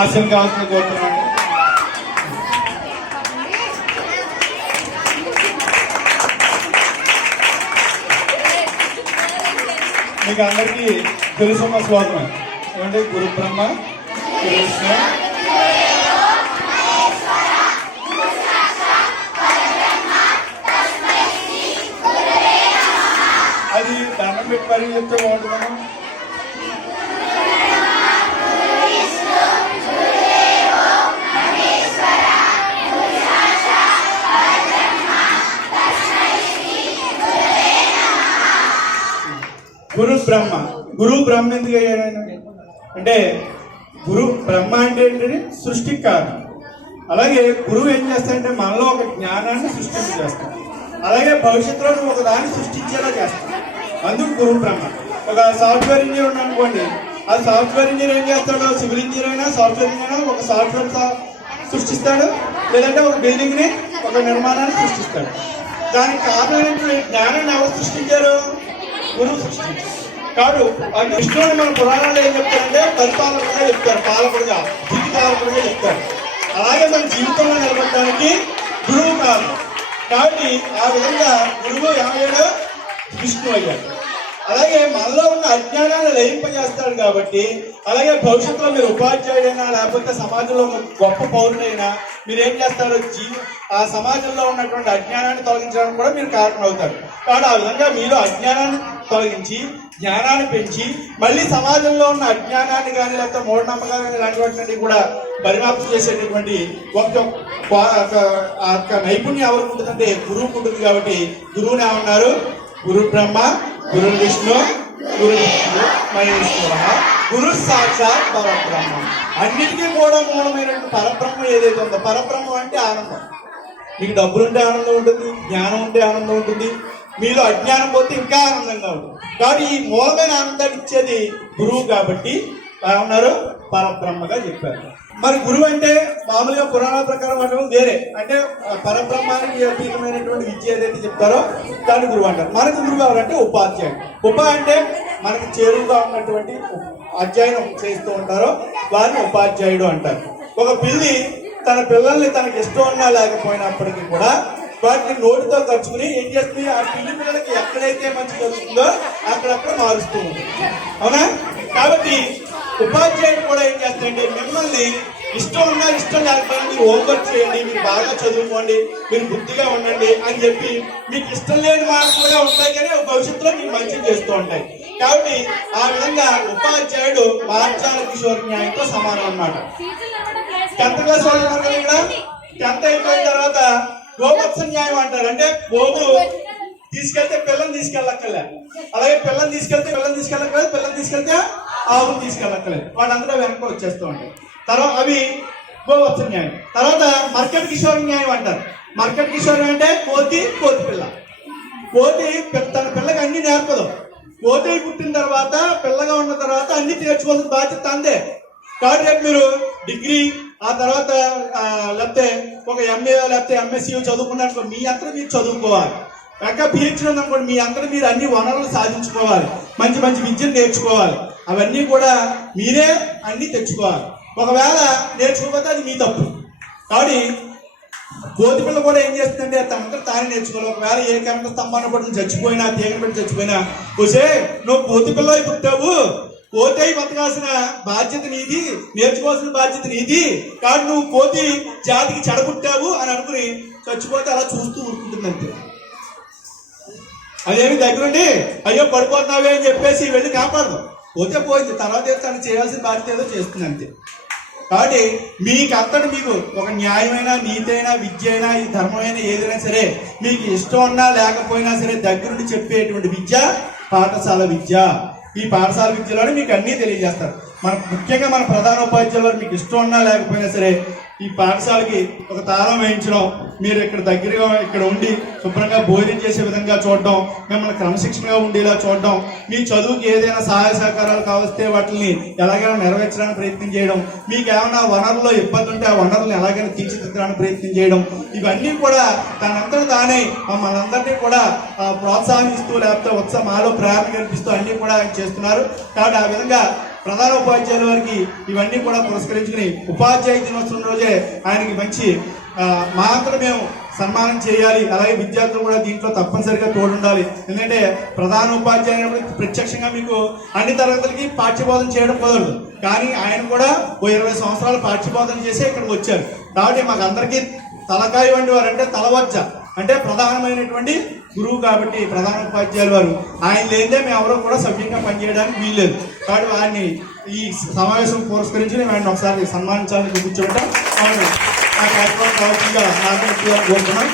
ఆశయం కావాల్సిన కోరుతున్నాను. మీకు అందరికీ తెలుసున్న శ్లోకం ఏమంటే గురు బ్రహ్మ గురు విష్ణు అది దండం పెట్టి మరీ చెప్తే బాగుంటుందమ్మా. గురు బ్రహ్మ, గురు బ్రహ్మ ఎందుకు అయ్యాడు అంటే గురు బ్రహ్మ అంటే ఏంటంటే సృష్టికి కారణం. అలాగే గురువు ఏం చేస్తాడంటే మనలో ఒక జ్ఞానాన్ని సృష్టించేస్తాడు, అలాగే భవిష్యత్తులో ఒక దాన్ని సృష్టించేలా చేస్తాడు. అందుకు గురు బ్రహ్మ. ఒక సాఫ్ట్వేర్ ఇంజనీర్ ఉన్నాడు అనుకోండి, అది సాఫ్ట్వేర్ ఇంజనీర్ ఏం చేస్తాడు, సివిల్ ఇంజనీర్ అయినా సాఫ్ట్వేర్ ఇంజనీర్ అయినా ఒక సాఫ్ట్వేర్ సృష్టిస్తాడు, లేదంటే ఒక బిల్డింగ్ ని ఒక నిర్మాణాన్ని సృష్టిస్తాడు. దానికి కారణమైనటువంటి జ్ఞానాన్ని ఎవరు సృష్టించారు? గురువు సృష్టించారు. కాదు అది విష్ణువుని మన పురాణాలు ఏం చెప్తారంటే పరిపాలకుడుగా చెప్తారు, పాలకుడుగా జీవితాలకుడుగా చెప్తారు. అలాగే మన జీవితంలో నిలబడడానికి గురువు కారణం. కాబట్టి ఆ విధంగా గురువు ఏమయ్యాడు? విష్ణు అయ్యాడు. అలాగే మనలో ఉన్న అజ్ఞానాన్ని లయింపజేస్తాడు. కాబట్టి అలాగే భవిష్యత్తులో మీరు ఉపాధ్యాయుడైనా లేకపోతే సమాజంలో గొప్ప పౌరుడైనా మీరు ఏం చేస్తారు? ఆ సమాజంలో ఉన్నటువంటి అజ్ఞానాన్ని తొలగించడానికి కూడా మీరు కారణం అవుతారు. కాబట్టి ఆ విధంగా మీలో అజ్ఞానాన్ని తొలగించి జ్ఞానాన్ని పెంచి మళ్ళీ సమాజంలో ఉన్న అజ్ఞానాన్ని కానీ లేకపోతే మూఢనమ్మకాలు కానీ ఇలాంటివన్నీ కూడా పరిమాప్తి చేసేటటువంటి ఒక నైపుణ్యం ఎవరికి ఉంటుందంటే గురువుకు ఉంటుంది. కాబట్టి గురువుని ఏమన్నారు? గురు బ్రహ్మ గురు విష్ణు గురు మహేశ్వర గురు సాక్షాత్ పరబ్రహ్మ. అన్నిటికీ కూడా మూలమైనటువంటి పరబ్రహ్మ ఏదైతే ఉందో, పరబ్రహ్మ అంటే ఆనందం. మీకు డబ్బులుంటే ఆనందం ఉంటుంది, జ్ఞానం ఉంటే ఆనందం ఉంటుంది, మీలో అజ్ఞానం పోతే ఇంకా ఆనందంగా ఉంటుంది. కాబట్టి ఈ మూలమైన ఆనందాన్ని ఇచ్చేది గురువు. కాబట్టి ఏమన్నారు? పరబ్రహ్మగా చెప్పారు. మరి గురువు అంటే మామూలుగా పురాణాల ప్రకారం అనడం వేరే, అంటే పరబ్రహ్మానికి అతీతమైనటువంటి విద్య ఏదైతే చెప్తారో దాన్ని గురువు అంటారు. మనకు గురువు ఎవరంటే ఉపాధ్యాయుడు. అంటే మనకి చేరువుగా ఉన్నటువంటి అధ్యయనం చేస్తూ ఉంటారో వారిని ఉపాధ్యాయుడు అంటారు. ఒక పిల్లి తన పిల్లల్ని తనకి ఇష్టం ఉన్నా లేకపోయినప్పటికీ కూడా వాటిని నోటితో ఖర్చుకుని ఏం చేస్తుంది? ఆ పిల్లి పిల్లలకి ఎక్కడైతే మంచి జరుగుతుందో అక్కడక్కడ మారుస్తూ ఉంటుంది. అవునా? కాబట్టి ఉపాధ్యాయుడు కూడా ఏం చేస్తాడంటే మిమ్మల్ని ఇష్టం ఉన్నా ఇష్టం లేకపోయినా మీరు హోంవర్క్ చేయండి, మీరు బాగా చదువుకోండి, మీరు బుద్ధిగా ఉండండి అని చెప్పి మీకు ఇష్టం లేని మార్కులు కూడా ఉంటాయి కానీ భవిష్యత్తులో మీకు మంచి చేస్తూ ఉంటాయి. కాబట్టి ఆ విధంగా ఉపాధ్యాయుడు పాఠశాల కిషోర న్యాయంతో సమానం అన్నమాట. 10th క్లాస్ వాళ్ళు ఉన్నారు కదా ఇక్కడ, 10th అయిపోయిన తర్వాత గోవత్స న్యాయం అంటారు. అంటే గోవు తీసుకెళ్తే పిల్లల్ని తీసుకెళ్ళక్కర్లే, అలాగే పిల్లల్ని తీసుకెళ్ళక్కర్లేదు, పిల్లల్ని తీసుకెళ్తే ఆవును తీసుకెళ్ళక్కర్లేదు, వాళ్ళందరూ వెనక వచ్చేస్తూ ఉంటాయి. తర్వాత అవి గోవత్స న్యాయం. తర్వాత మర్కట్ కిషోర న్యాయం అంటారు. మర్కట్ కిషోరం అంటే కోతి పిల్ల. కోతి తన పిల్లకి అన్ని నేర్పదు. కోతి పుట్టిన తర్వాత పిల్లగా ఉన్న తర్వాత అన్ని నేర్చుకోవాల్సిన బాధ్యత అందే. కాబట్టి రేపు మీరు డిగ్రీ ఆ తర్వాత లేకపోతే ఒక ఎంఏ లేకపోతే ఎంఎస్సీ చదువుకున్నారనుకో మీ అంతా మీరు చదువుకోవాలి. ఇంకా పిహెచ్డీ ఉందనుకోండి మీ అందరూ మీరు అన్ని వనరులు సాధించుకోవాలి, మంచి మంచి విద్యను నేర్చుకోవాలి. అవన్నీ కూడా మీరే అన్ని తెచ్చుకోవాలి. ఒకవేళ నేర్చుకోకపోతే అది మీ తప్పు. కాబట్టి కోతి పిల్ల కూడా ఏం చేస్తుందంటే తనంతా తానే నేర్చుకోవాలి. ఒకవేళ ఏ కరెంట్ స్తంభాన్ని పడుతుంది చచ్చిపోయినా, తీగను పెట్టి చచ్చిపోయినా, చూసే నువ్వు కోతి పిల్ల పుట్టావు, కోతి బతకాల్సిన బాధ్యత నీది, నేర్చుకోవాల్సిన బాధ్యత నీది, కాబట్టి నువ్వు కోతి జాతికి చెడపుట్టావు అని అనుకుని చచ్చిపోతే అలా చూస్తూ ఊరుకుంటుంది అంతే. అదేమి దగ్గరుండి అయ్యో పడిపోతున్నావే అని చెప్పేసి వెళ్ళి కాపాడదు. పోతే పోయింది, తర్వాత తను చేయాల్సిన బాధ్యత ఏదో చేస్తుంది అంతే. కాబట్టి మీకంతటి మీకు ఒక న్యాయమైన నీతైన విద్య అయినా ఈ ధర్మమైనా ఏదైనా సరే మీకు ఇష్టం ఉన్నా లేకపోయినా సరే దగ్గరుండి చెప్పేటువంటి విద్య పాఠశాల విద్య. ఈ పాఠశాల విద్యలోనే మీకు అన్నీ తెలియజేస్తారు. ముఖ్యంగా మన ప్రధాన ఉపాధ్యాయులు మీకు ఇష్టం ఉన్నా లేకపోయినా సరే ఈ పాఠశాలకి ఒక తాళం వేయించడం, మీరు ఇక్కడ దగ్గరగా ఇక్కడ ఉండి శుభ్రంగా భోజనం చేసే విధంగా చూడడం, మిమ్మల్ని క్రమశిక్షణగా ఉండేలా చూడడం, మీ చదువుకి ఏదైనా సహాయ సహకారాలు కావస్తే వాటిని ఎలాగైనా నెరవేర్చడానికి ప్రయత్నం చేయడం, మీకు ఏమైనా వనరుల్లో ఇబ్బంది ఉంటే ఆ వనరులను ఎలాగైనా తీర్చిదిద్దడానికి ప్రయత్నం చేయడం, ఇవన్నీ కూడా తనంతట తానే మనందరినీ కూడా ప్రోత్సాహిస్తూ లేకపోతే మాలో ప్రేరణ కల్పిస్తూ అన్నీ కూడా ఆయన చేస్తున్నారు. కాబట్టి ఆ విధంగా ప్రధాన ఉపాధ్యాయుల వారికి ఇవన్నీ కూడా పురస్కరించుకుని ఉపాధ్యాయ దినోత్సవం రోజే ఆయనకి మంచి మాత్రం మేము సన్మానం చేయాలి. అలాగే విద్యార్థులు కూడా దీంట్లో తప్పనిసరిగా తోడుండాలి. ఎందుకంటే ప్రధాన ఉపాధ్యాయులు ప్రత్యక్షంగా మీకు అన్ని తరగతులకి పాఠ్యబోధన చేయడం కుదరదు, కానీ ఆయన కూడా ఓ 20 సంవత్సరాలు పాఠ్యబోధన చేసి ఇక్కడికి వచ్చారు. కాబట్టి మాకు అందరికీ తలకాయ వంటి వారు అంటే తలవచ్చ అంటే ప్రధానమైనటువంటి గురువు. కాబట్టి ప్రధాన ఉపాధ్యాయులు వారు ఆయన లేదే మేము ఎవరో కూడా సభ్యంగా పనిచేయడానికి వీల్లేదు. కాబట్టి వారిని ఈ సమావేశం పురస్కరించి ఆయన ఒకసారి సన్మానించాలని కూర్చోబెట్టాం. ఆ కార్యక్రమం కోరుతున్నాం.